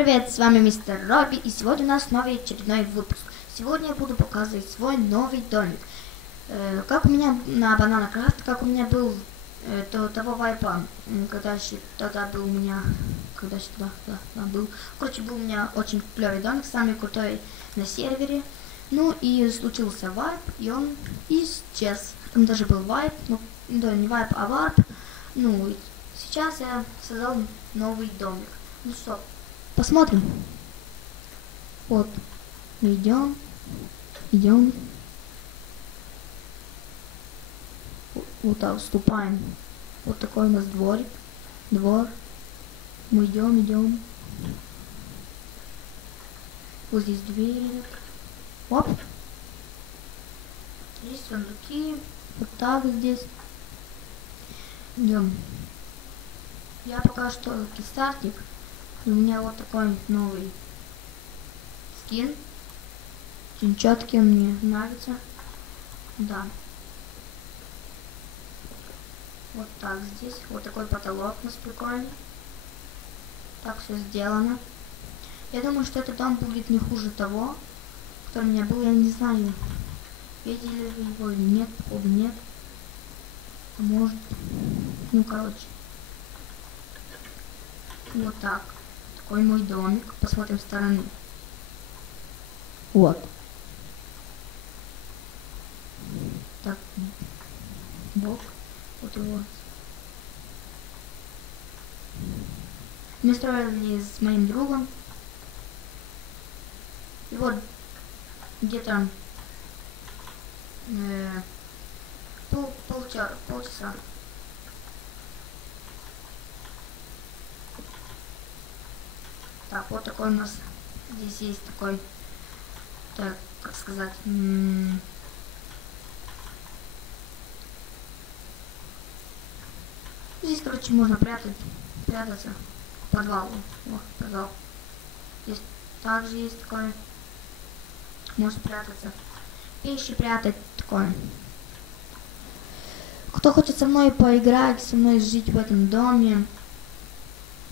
вами мистер Робби, и сегодня у нас новый очередной выпуск. Сегодня я буду показывать свой новый домик. Э, как у меня на Банана Крафт, как у меня был э, до того вайпа, когда еще тогда был у меня, когда еще да, да, да, был. Короче, был у меня очень клевый домик, самый крутой на сервере. Ну и случился вайп, и он исчез. Там даже был вайп, ну, да, не вайп, а варп. Ну, сейчас я создал новый домик. Ну что, посмотрим. Вот, идем, идем. Вот- так вступаем. Вот такой у нас дворик, двор. Мы идем, идем. Вот здесь двери. Оп. Есть сундуки. Вот так здесь. Идем. Я пока что кистартик. У меня вот такой новый скин. Очень мне нравится. Да. Вот так здесь. Вот такой потолок у нас прикольный. Так все сделано. Я думаю, что этот дом будет не хуже того, который у меня был. Я не знаю, видели вы его или нет. Походу нет. А может. Ну, короче. Вот так. Такой мой домик. Посмотрим со стороны. Вот. Так. Бок. Вот его. Мы строили с моим другом. И вот где-то э, пол, полчаса, полчаса Так, вот такой у нас здесь есть такой, так, как сказать, здесь, короче, можно прятать, прятаться, подвал, о, подвал. Здесь также есть такое, может прятаться, вещи прятать, такое. Кто хочет со мной поиграть, со мной жить в этом доме,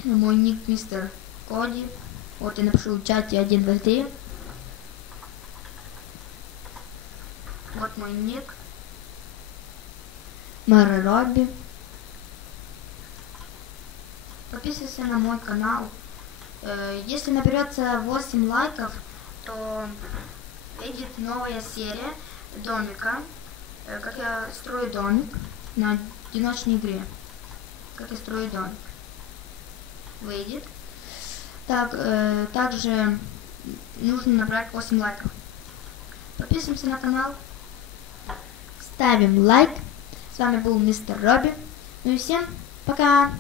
мой ник мистер Коди. Вот я напишу в чате 1, 2, 3. Вот мой ник. Мэра Робби. Подписывайся на мой канал. Если наберется 8 лайков, то выйдет новая серия домика. Как я строю домик на одиночной игре. Как я строю домик. Выйдет. Так, э, также нужно набрать 8 лайков. Подписываемся на канал. Ставим лайк. С вами был мистер Робби. Ну и всем пока.